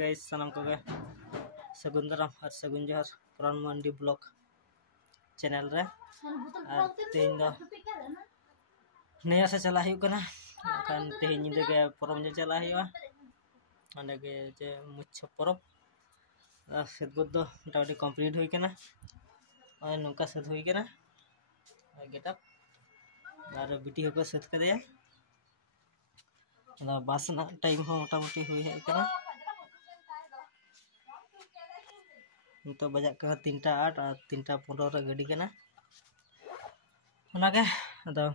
Guys सानाम को सगुन दाराम और सगुन जोहर पुरान मंडी ब्लॉग चैनल रे और तेन दो नया से चला हुआ खान तेज निदे के परम जो चला हुआ अंडे के जे मुछ परब सेदबद दो मोटामुटी कमप्लीट हुई कना और नौका सेद हुई कना गेटअप और बिटी होको सेद कदे बस ना टाइम हो मोटामुटी हुई है कना तो बजा कना 3:08 और 3:15 गाड़ी कना ओनागे अदो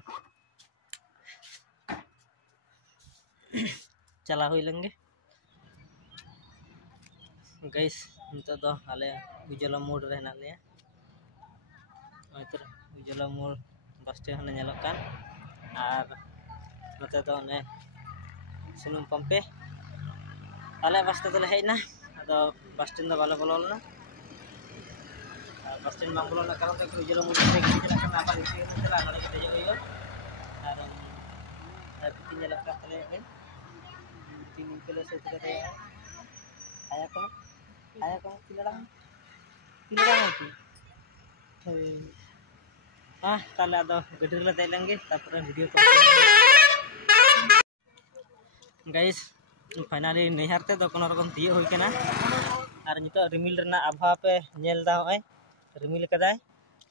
चला हुई लेंगे गाइस नितो दो आले उजला मोड़ रे हेना ले उजला मोड़ बस स्टैंड हने नेलो कान और नते दो ने सुनुम पंपे आले बस तो ले हेना अदो बस स्टैंड दो बाले बोलोलना बस स्टैंड मांग बोलोलना कारण तो उजला मोड़ रे चला कना आपा इसी चला नले के देजो होयो और पिन नेलो का तले गई तीन किलो से करे आया को किलड़ा की हां ताले आदो गड्डी रे दे लेंगे तापर वीडियो को गाइस फाइनली नैहार ते दो कोनो रकम दिए होई कना और नितो रिमिल रेना आभा पे नेल दा होय रिमिल कदाय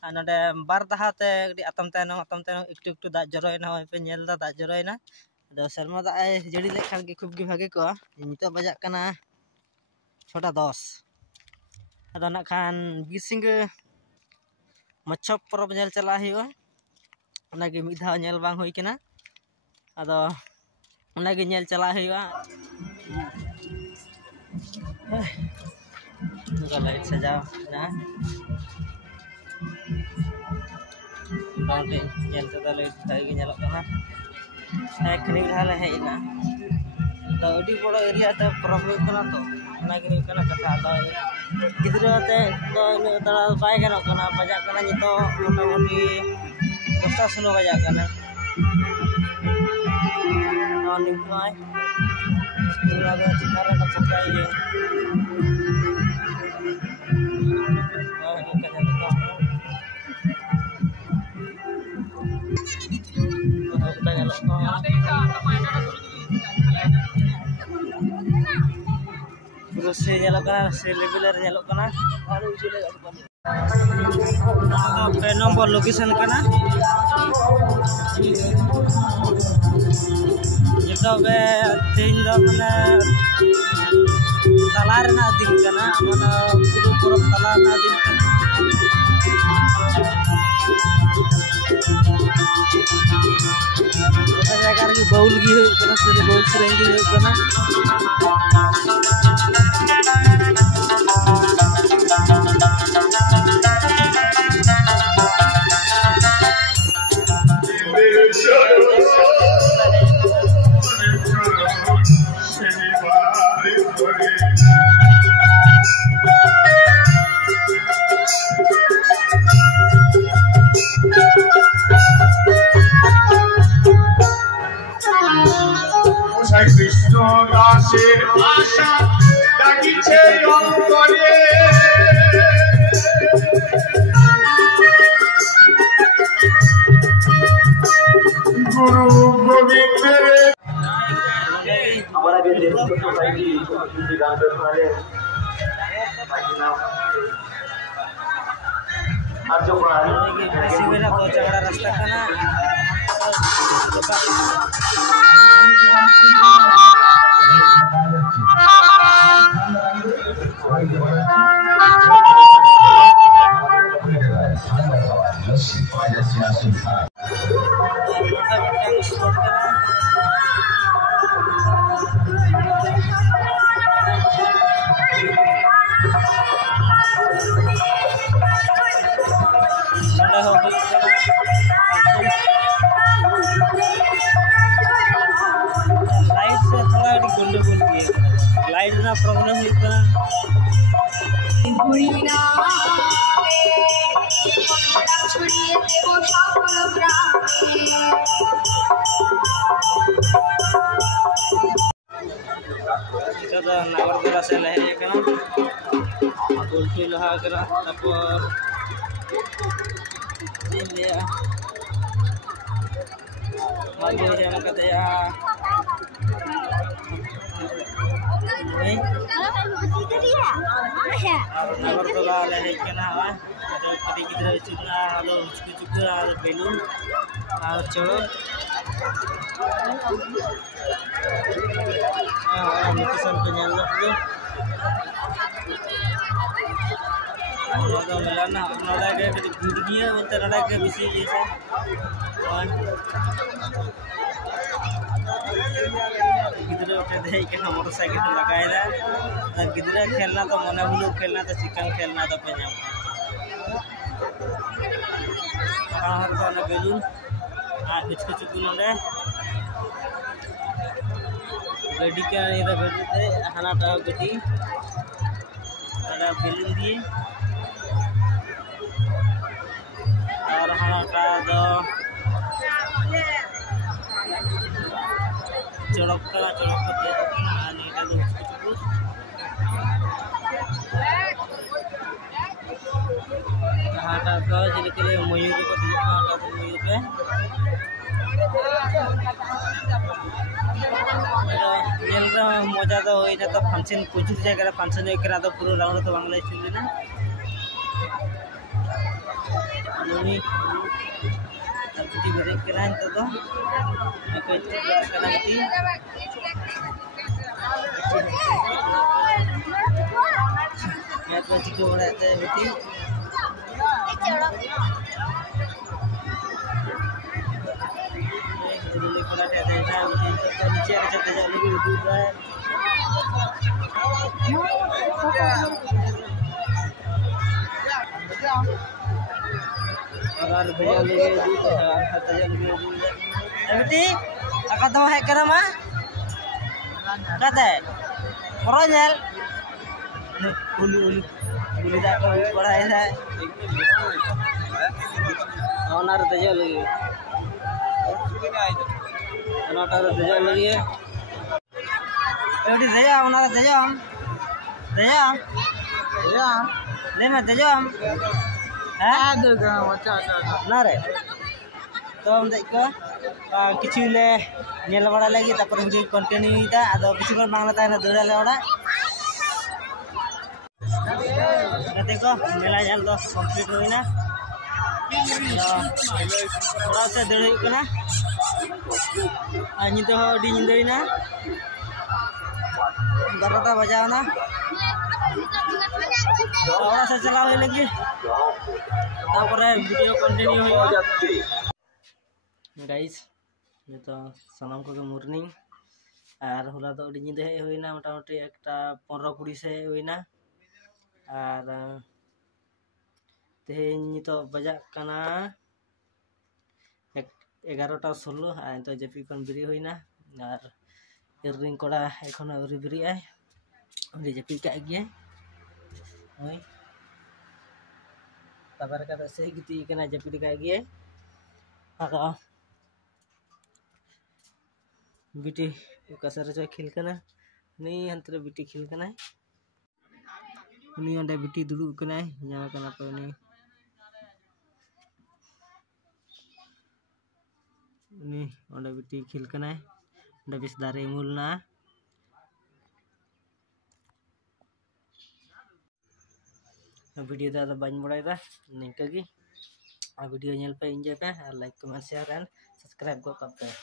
आ नडे बार दहाते आतम तानो एकटू एकटू दा जरोयना होय पे नेल दा जरोयना दो शर्मा दा जड़ी लेखान के खूब गे भागे को नितो बजा कना 6:10 अदो ना खान बिसिंग मच्छप परब नेल चला हुआ ओनागे मिद धाव नेल बांग होई कना अदो ओनागे नेल चला हुआ लाइट सजाव ना बांगे नेल तो लाइट भागे नेलो कना खनी ढाले हेना तो अडी बड़ा एरिया ते प्रॉब्लम कना तो ओनागे कना कथा तो गिद्रा ते तो तड़ा बाय गनो कना बजा कना नितो मोटामुटी 10:16 बजा कना और निकाय लगा चिकारा का पकाई है और कना से लेवल पे नंबर लोकेशन कना जो बे तीन दो माने तला रेना दिन कना माने पुरु पुरब तला ना दिन कना जगह रे बाउल गी होय कना से बाउल सेरेंगी होय कना कृष्ण दासेर आशा डाकिছে অন্তরে गुरु गोविंदेर हमारा के देश को सोसाइटी हिंदी गान पे सुनाले बाकी नाम आज जो पुरानी सिवेला को चढ़ा रास्ता कना लाइट से थोड़ा गंडगोल किया लाइट ना प्रॉब्लम हुई था नागरगोला से laha kena tapor ini ya lagi yang kata ya ini nabar tola leh kena ada kita cuna ada cukup ada belum ada colok lukisan penyangga tu ada melana ada ke gurgia untuk ada ke bisi jasa गिदरा उठे थे कि motorcycle लगाए दा और गिदरा खेलना तो मना बुलू खेलना तो चिकन खेलना तो पेजाम बाहर तो ना बेलून आ कुछ नोडे गड्डी का इधर गड्डी थे हना टा गड्डी ada बेलून दिए और हना टा दो चढ़क करते हाटा का जिले मयूर को मयूर पे मजा तो होना तो फंक्शन कुछ जगह फंक्शन तो पूरा राउंड तो बांग्ला चलना Tapi beri keren tu tu, aku itu kena mati. Ya tu cikgu orang tu mati. Jadi kalau dia ada nak mati, kita cari cerita jauh lebih dulu. अगर भैया लगे दूध खाता लगे दूध बेटी अका तो है करम आ कते ओरिजिनल उली दा को पढ़ाई है ओनर दे लगे ओनर दे लगे बेटी दे जा ओनर दे जा ले मैं दे जा ना रे तो हम देखो किसी ले नेल बड़ा लगी तापर हम कंटिन्यू इदा आदो किसी को बांग्ला ताना दौड़ा ले ओड़ा देखो मेला जाल दो कंप्लीट होइना ओड़ा से दौड़ कना आ नितो अडी निंदइना 12टा बजावना ओड़ा से चलावे लगी तापरे वीडियो कंटिन्यू होगा गाइस ये तो सनम को मॉर्निंग और होला तो अडी निदे हे होइना मोटामुटी एकटा 15-20 से होइना और तेहेन तो बजा कना 11:16 आ तो जेपी कन बिरी होइना और इरिंग कोड़ा एखोन अवरी बिरी आय उनी जेपी का गए ओय तबर का से गिती कना जपीडी का गए आका बिटी कसर जो खेल कना नहीं अंतर बिटी खेल कना उनी ओंडे बिटी दुडू कना या कना पे उनी ओंडे बिटी खेल कना ओंडे बिस दारे मूलना वीडियो दा बाñ बड़ायदा निंका गी वीडियो नेल पे एंजॉय पे like comment share and subscribe को करते हैं।